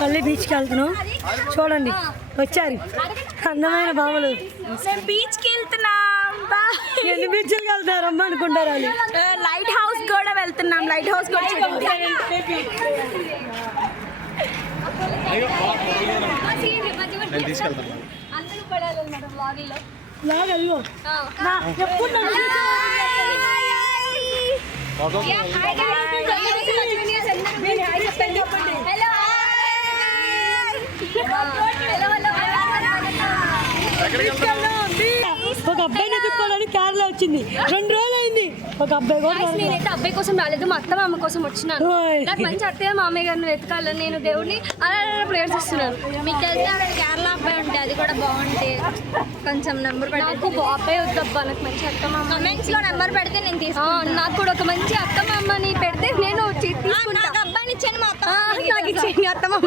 మళ్ళీ బీచ్కి వెళ్తున్నాం. చూడండి వచ్చారు అందమైన బావలు. బీచ్కి వెళ్తున్నాం. ఎన్ని బీచ్కి వెళ్తారమ్మా అనుకుంటారు వాళ్ళు. లైట్ హౌస్ కూడా వెళ్తున్నాం. లైట్ హౌస్ కూడా చూడండి. ఒక అబ్బాయిని ఎదుర్కోవడానికి కేరళ వచ్చింది. 2 రోజులు అయింది. ఒక అబ్బాయి కూడా నేనైతే అబ్బాయి కోసం రాలేదు, మా అత్త మామ కోసం వచ్చినాను. నాకు మంచి అత్తయ్య మామయ్య గారిని వెతకాలని నేను దేవుడిని అలా ప్రేయర్ చేస్తున్నాను. మీకు తెలిసి అక్కడ కేరళ అబ్బాయి ఉంటే అది కూడా బాగుంటే కొంచెం నెంబర్ పెడితే. నాకు అబ్బాయి వద్దబ్బా, నాకు మంచి అత్త మామ. కమెంట్స్ లో నెంబర్ పెడితే నేను తీసుకుంటాను. నాకు కూడా ఒక మంచి అత్త మామని పెడితే నేను తీసుకుంటా. నాకు అబ్బాయిని ఇచ్చాను మా అత్త. నాకు ఇచ్చేయండి అత్త మామ.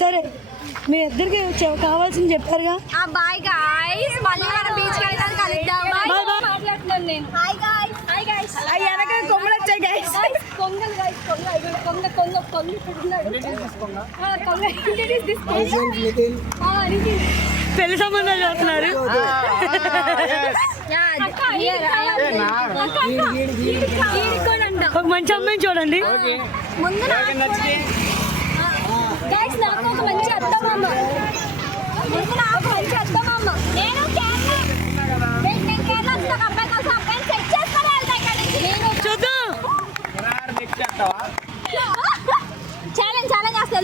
సరే మీ ఇద్దరికి కావాల్సింది చెప్పారుగా. బాయ్ గాయ్స్, మళ్ళీ మనం బీచ్ కి వెళ్దాం, కలుద్దాం. మాట్లాడుతున్నాను నేను. Hi guys. Hi guys. వెనక కొంగలు వచ్చాయి గైస్. కొంగలు గైస్, కొంగ కొంగ కొంగ ఇప్పుడున్నాడు. పెళ్లి సంబంధాలు చూస్తున్నారు. ఒక మంచి అమ్మాయిని చూడండి. ముందు గైస్ నాకు ఒక మంచి అత్త మామ. ముందు నాకు మంచి అత్త మామ. నేను కేరళ వస్తా. అబ్బాయి కోసం అబ్బాయిని సెట్ చేసుకొని వెళ్తా ఇక్కడ నుంచి. నేను చూద్దాం. ఛాలెంజ్ చేస్తే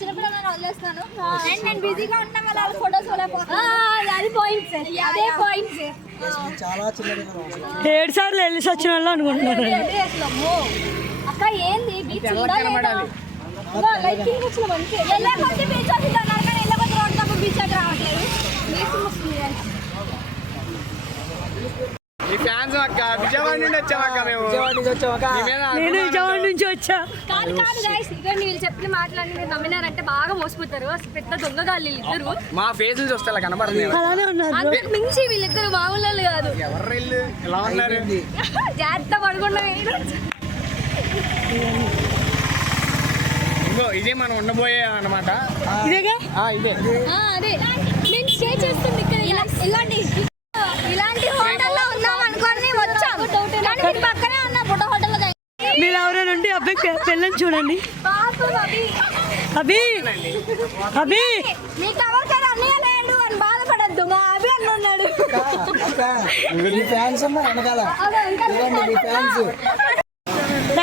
చిన్నపిల్లలను వదిలేస్తాను. నేను బిజీగా ఉంటాం వల్ల ఫొటోస్ అది పాయింట్ సార్, అదే పాయింట్ సార్. 7 సార్లు వెళ్ళి వచ్చిన వాళ్ళు అనుకుంటున్నారు. అక్క ఏంది బీచ్ లైటింగ్ వచ్చిన మంచి వెళ్ళే కొద్ది బీచ్ వచ్చింది అన్నారు, కానీ వెళ్ళే కొద్ది రోడ్ తప్ప బీచ్ అయితే రావట్లేదు. విజయవాడ నుండి వచ్చామక్క. మేము నేను విజయవాడ నుంచి వచ్చా. కాదు గైస్, ఇక్కడ వీళ్ళు చెప్పిన మాటలన్నీ మీరు నమ్మినారంటే బాగా మోసపోతారు. అసలు పెద్ద దొంగగాళ్ళు వీళ్ళిద్దరు. మా ఫేస్ చూస్తే కనబడుతుంది. అలానే ఉన్నారు. అంతకు మించి వీళ్ళిద్దరు మామూలు కాదు. ఎవరు ఎలా ఉన్నారు? జాగ్రత్త పడకుండా ఇదే మనం ఉండబోయే అన్నమాట. ఇదేగా ఇదే అదే నేను స్టే చేస్తుంది ఇక్కడ. ఇలాంటి హోటల్లో ఉందాం అనుకోని వచ్చాం, కానీ మీరు పక్కనే ఉన్న బుట్ట హోటల్లో. మీరు ఎవరైనా ఉంటే అబ్బాయి పెళ్ళని చూడండి. అభి అభి మీకు ఎవరికైనా అన్నయ్య లేడు అని బాధపడద్దు, మా అభి అన్న ఉన్నాడు.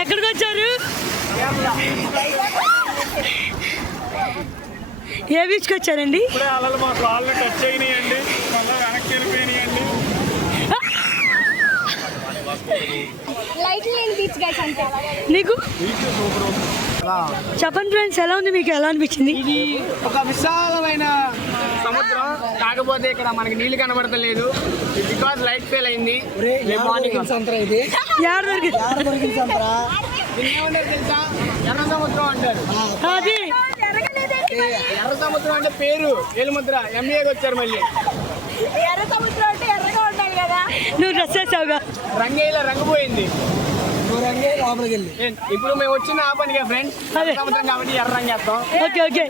ఎక్కడికి వచ్చారు? ఏ బీచ్కి వచ్చారండి? అలలు మా కాళ్ళు టచ్ అయినాయండి, మళ్ళీ వెనక్కి వెళ్ళిపోయినాయండి. లైట్ లేని బీచ్ గైస్ అంతే. నీకు చెప్పండి ఫ్రెండ్స్, ఎలా ఉంది మీకు? ఎలా అనిపించింది? ఇది ఒక విశాలమైన సముద్రం, కాకపోతే ఇక్కడ మనకి నీళ్లు కనబడతలేదు బికాజ్ లైట్ ఫెయిల్ అయింది. ఏమంటారు తెలుసా? ఎర్ర సముద్రం అంటారు. అది ఎర్ర సముద్రం అంటే పేరు ఏలుముద్ర ఎంఏకి వచ్చారు. మళ్ళీ ఎర్ర సముద్రం అంటే ఎర్రగా ఉండాలి కదా. నువ్వు డ్రెస్ వేసావుగా, రంగేలా రంగుపోయింది. ఇప్పుడు మేము వచ్చిన ఆ పనిగా ఫ్రెండ్స్, సముద్రం కాబట్టి ఎర్ర రంగు వేస్తాం. Okay okay.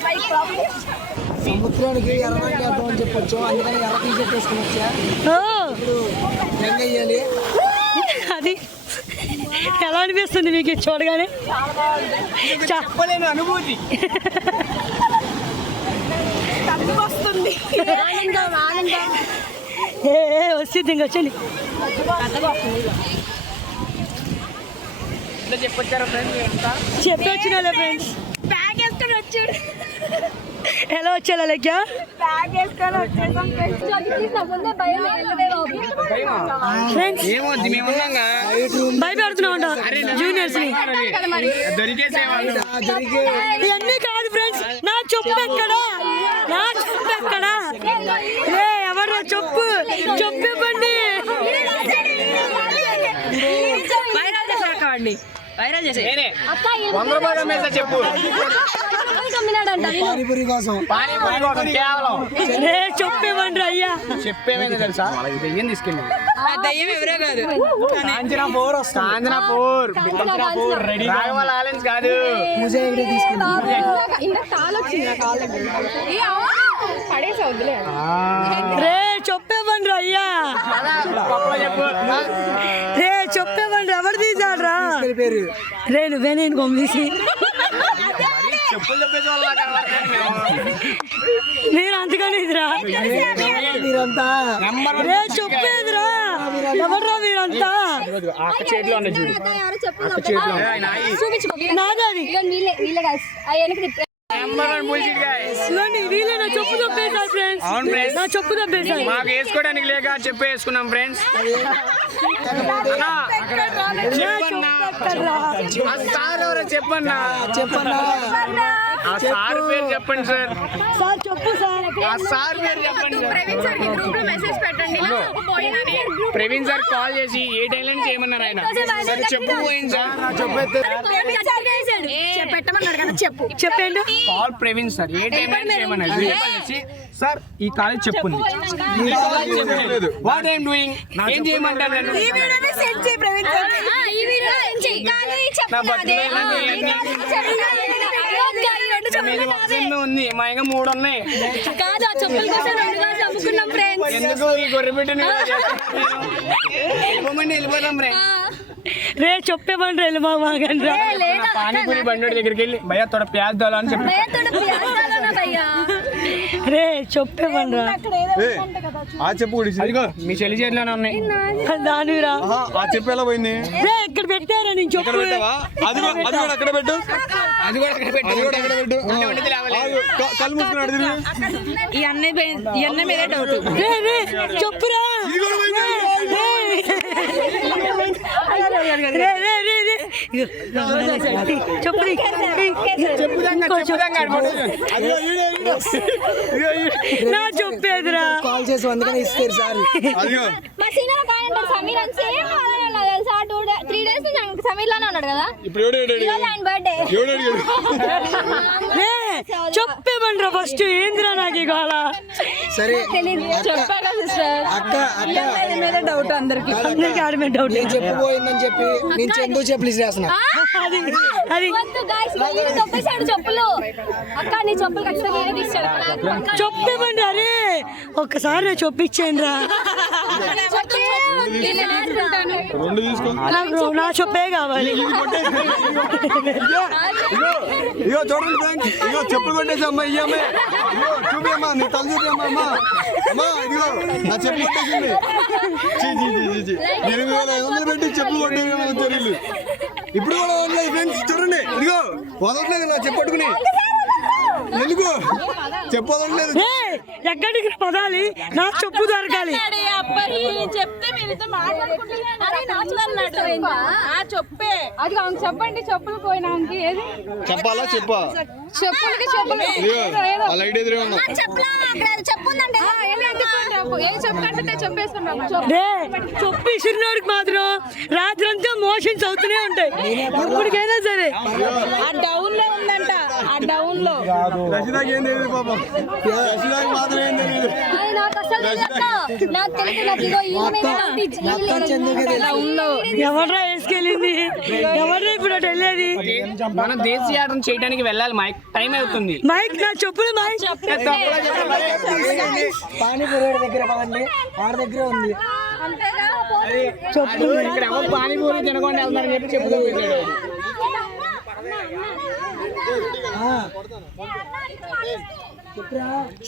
సముద్రానికి ఎర్ర రంగు వేద్దాం అని చెప్పొచ్చు, అందుకని ఎర్ర టీషర్ట్ వేసుకుని వచ్చా. ఇప్పుడు రంగు వేయాలి. అది ఎలా అనిపిస్తుంది మీకు చూడగానే? చెప్పలేను అనుభూతి. వస్తుంది వస్తుంది ఇంకా వచ్చండి. చెప్పొచ్చారా ఫ్రెండ్స్? చెప్పి వచ్చిన ఫ్రెండ్స్. బ్యాగ్ వేసుకొని వచ్చాడు. ఎలా వచ్చేలా లెక్క? బ్యాగ్ వేసుకొని వచ్చేసాం ఫ్రెండ్స్. ఏమొద్దు, మేము ఉన్నాగా. భయపెడుతున్నాం జూనియర్స్ ని. దొరికేసేవాళ్ళు. ఇవన్నీ కాదు ఫ్రెండ్స్. నా చెప్పు ఎక్కడా? నా చెప్పు ఎక్కడా? ఎవరు చెప్పు ఇవ్వండి. వైరల్ చేసే 100 రూపాయలు చెప్పు. అమ్మినాడంట పానీపూరి కోసం పానీపూరి కోసం కేవలం రే చెప్పేవండి అయ్యా. చెప్పేమైంది తెలుసా వాళ్ళకి దెయ్యం తీసుకెళ్ళి దయ్యం ఎవరో కాదు. కాంచనాపూర్ వస్తుంది. కాంచనాపూర్ రాఘవ లాలెన్స్ కాదు ముజే ఎగిరే తీసుకెళ్ళి ఇందాక కాలు వచ్చింది నా కాలు పడేసి వద్దులే రే చెప్పేవండి అయ్యా. పప్పులో చెప్పు రే చెప్పేవండి ఎవరు తీసాడ్రా పేరు రే నువ్వే నేను గొమ్మిసి చెప్పులు చెప్పేసి వాళ్ళ నేను అంతగానే ఇదిరా. మీరంతా రే చెప్పేదిరా ఎవరురా మీరంతా. అక్క చేతిలో ఉన్న చూడు ఎవరు చెప్పు చూపించుకో నాది వీళ్ళే guys. ఆ వెనక్కి నెంబర్ 1 bullshit guys. ఇవ్వండి వీళ్ళే నా చెప్పు తప్పేశారు ఫ్రెండ్స్. అవును ఫ్రెండ్స్ నా చెప్పు తప్పేశారు. మాకు వేసుకోవడానికి లేక చెప్పే వేసుకున్నాం ఫ్రెండ్స్ ఆ సార్ ఎవరో చెప్పన్నా చెప్పన్నా ఆ సార్ పేరు చెప్పండి సార్ సార్ చెప్పు సార్. ఆ సార్ పేరు చెప్పండి సార్ మెసేజ్ పెట్టండి ప్రవీణ్ సార్ కాల్ చేసి ఏ టైలెంట్ చేయమన్నారు ఆయన సరే చెప్పు పోయింది సార్ పెట్టమన్నాడు కదా చెప్పు చెప్పండి. కాల్ ప్రవీణ్ సార్ ఏ టైలెంట్ చేయమన్నారు సార్ ఈ కాలేజ్ చెప్పుంది వాట్ ఐఎమ్ డూయింగ్ ఏం చేయమంటారు నన్ను? నా మీద వర్షంలో ఉంది మా ఇంకా 3 ఉన్నాయి కాదు ఆ చెప్పుల కోసం 2 కాదు అమ్ముకున్నాం ఫ్రెండ్స్. ఎందుకు ఈ గొర్రెపెట్టిన వెళ్ళిపోతాం ఫ్రెండ్స్ రే చెప్పేవండి వెళ్ళి మా మాగండి రా. పానీపూరి బండి దగ్గరికి వెళ్ళి భయ్యా తోడ ప్యాజ్ దాలా అని చెప్పి రే చెప్పేవండి రా. ఆ చెప్పు కూడా ఇచ్చింది. అదిగో మీ చెల్లి చేతిలోనే ఉన్నాయి దానిరా ఆ చెప్పు ఎలా పోయింది? రే ఇక్కడ పెట్టారా నేను చెప్పు. పెట్టావా? అది కూడా అక్కడ పెట్టు. అది కూడా అక్కడ పెట్టు. అది కూడా అక్కడ పెట్టు. ఉండేది లేవలేదు. ఆగు, కళ్ళు మూసుకుని అడిగి ఈ అన్నయ్య మీదే డౌట్. రే రే చెప్పురా. రే రే రే రే చెప్పు నా చెప్పేదిరా. కాల్ చేసి అందుకని ఇస్తారు సార్. అదిగో మా సీనియర్ ఒక ఆయన ఉంటాడు, సమీర్ అని సేమ్ తెలుసా 3 days నుంచి సమీర్ లానే ఉన్నాడు కదా. ఇప్పుడు ఎవడు ఈరోజు ఆయన బర్త్డే. రే చెప్పేమండ్రా ఫస్ట్ ఏందిరా నాకు ఈ గోళ. సరే చెప్పాగా సిస్టర్. అక్క మీద డౌట్ అందరికి. అందరికి ఆడ మీద డౌట్ నేను చెప్పబోయిందని చెప్పి నేను చెందు చెప్పులు ఇసిరేస్తున్నా. అది అది వద్దు guys, ఈయన తొప్పేశాడు చెప్పులు. అక్క నీ చెప్పులు ఖచ్చితంగా ఈయన తీస్తాడు. చెప్పేమండి అరే ఒక్కసారి నేను చొప్పించాను రా. రెండు తీసుకో. నాకు నా చెప్పే కావాలి. ఇగో చూడండి ఫ్రెండ్స్, ఇగో చెప్పులు కొట్టేసి అమ్మా ఈ అమ్మాయి. ఇగో చూపి అమ్మా నీ తల చూపి అమ్మా. అమ్మా అమ్మా ఇదిగో నా చెప్పు కొట్టేసింది. 8,500 పెట్టి చెప్పులు కొట్టేసి చర్యలు ఇప్పుడు కూడా వదలలేదు ఫ్రెండ్స్. చూడండి ఇదిగో వదలట్లేదు నా చెప్పు పట్టుకుని. ఎందుకు చెప్పు వదలట్లేదు. ఎక్కడికి పదాలి నా చెప్పు దొరకాలి. చెప్తే మీరితో చెప్పే అది ఆమె చెప్పండి చెప్పులు పోయినాకి ఏది చెప్పాలా చెప్పా చెప్పులకి చెప్పులు ఇదిగో ఆ లైట్ ఎదురే ఉన్నా. చెప్పుందంటే ఏ చెప్పంటే చెప్పేసుకున్నాం. రే చెప్పు ఇసిరినోడికి మాత్రం రాత్రంతా మోషన్స్ అవుతూనే ఉంటాయి ఇప్పటికైనా సరే. ఆ డౌన్ లో ఉందంట. ఆ డౌన్ లో రషిదాకి ఏం తెలియదు పాపం. రషిదాకి మాత్రం ఏం తెలియదు. నాకు అసలు తెలియదు. నాకు తెలియదు. నాకు ఇగో మొత్తం చందుకే తెలుసు. ఎవడ్రా వేసుకెళ్ళింది ఎవడ్రా ఇప్పుడు అటు వెళ్ళేది. మనం దేశీయాటం చేయడానికి వెళ్ళాలి మైక్ టైం అవుతుంది. మైక్ నా చెప్పులు మైక్ పానీపూరి దగ్గర పదండి, ఆడ దగ్గర ఉంది. చెప్పు. ఇక్కడ ఎవరు పానీపూరి తినకుండా వెళ్తారని చెప్పి చెప్పుతూ పోయాడు.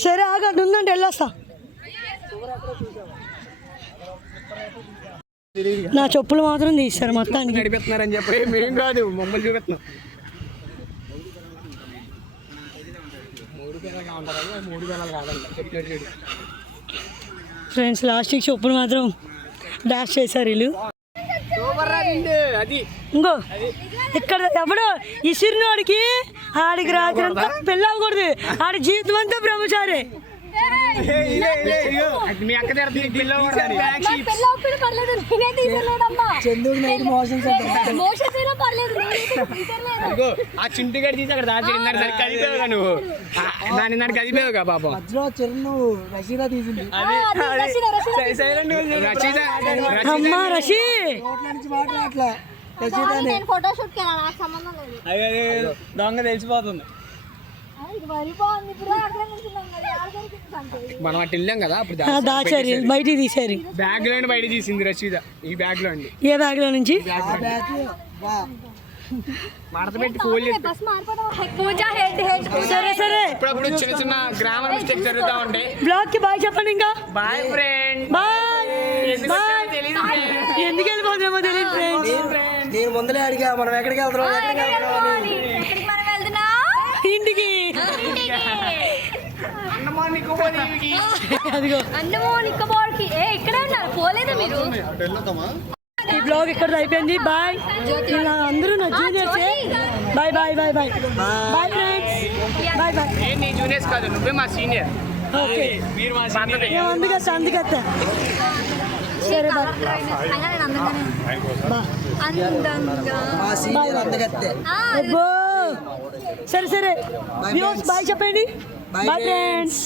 సరే ఆగండి ఉందండి వెళ్ళొస్తా. నా చెప్పులు మాత్రం తీస్తారు మొత్తానికి. నడిపిస్తున్నారని చెప్పి మేం కాదు మమ్మల్ని చూపిస్తున్నాం. 3,000 కాదండి. ఫ్రెండ్స్ లాస్ట్కి చెప్పులు మాత్రం డాష్ చేశారు వీళ్ళు. అది ఇంకో ఇక్కడ ఎవడో ఇసిరినోడికి ఆడికి రాత్రి అంతా పెళ్ళి అవ్వకూడదు. ఆడి జీవితం అంతా బ్రహ్మచారి. మీ అక్క తిడుతుంది పిల్లలు కూడా అని. నాకు పెళ్ళి అవ్వకపోయినా పర్లేదు, నేనే తీసలేదమ్మా. చందుకు నైట్ మోషన్స్ అంటే మోషన్స్ అయినా పర్లేదు, నేనైతే తీసలేదు. ఇదిగో ఆ చింటి గడి తీసి అక్కడ దాచి సరికి కదిపోయావుగా నువ్వు దాని దాన్ని కదిపోయావుగా పాపం. మధ్యలో చిరును రషీదా తీసింది. రచయిత అమ్మా రషి నోట్ల నుంచి మాట అట్లా రషీదానే. నేను ఫోటోషూట్ కి వెళ్ళాను, నాకు సంబంధం లేదు. దొంగ తెలిసిపోతుంది. ఇది వరి బాగుంది, ఇప్పుడు అక్కడ నిల్చున్నాం కదా, ఆడ దొరికింది సంతోషం. మనం అటు వెళ్ళాం కదా అప్పుడు దాచారు బయటికి తీసారు. బ్యాగ్ లో బయట తీసింది రచయిత. ఈ బ్యాగ్ లో అండి ఏ బ్యాగ్ లో నుంచి ఆ బ్యాగ్ బా మడత పెట్టి ఫోన్ చేసి బస్ మారిపోదాం. పూజ హెడ్ హెడ్ సరే సరే ఇప్పుడప్పుడు చిన్న చిన్న గ్రామర్ మిస్టేక్స్ జరుగుతూ ఉంటాయి. బ్లాగ్ కి బాయ్ చెప్పండి ఇంకా. Bye friend. Bye bye. ఎందుకు వెళ్ళిపోతున్నామో తెలియదు ఫ్రెండ్స్. నేను ముందలే అడిగా మనం ఎక్కడికి వెళ్తున్నాం ఎక్కడికి మనం వెళ్తున్నాం? ఇంటికి అదిగో అన్నమో నిక్కబోర్కి. ఇక్కడే ఉన్నారు, పోలేదా మీరు? ఈ బ్లాగ్ ఇక్కడ అయిపోయింది. బాయ్. ఇలా అందరూ నా juniors. Bye bye bye bye bye friends. Bye bye. నీ జూనియర్స్ కాదు, నువ్వే మా సీనియర్. ఓకే మీరు మా సీనియర్. అందుకే సందిగత్తా. సరే బాయ్. అయినా నేను అందంగా మా సీనియర్ అందగత్తే. అబ్బో సరే సరే వ్యూస్ బాయ్ చెప్పండి. Bye friends.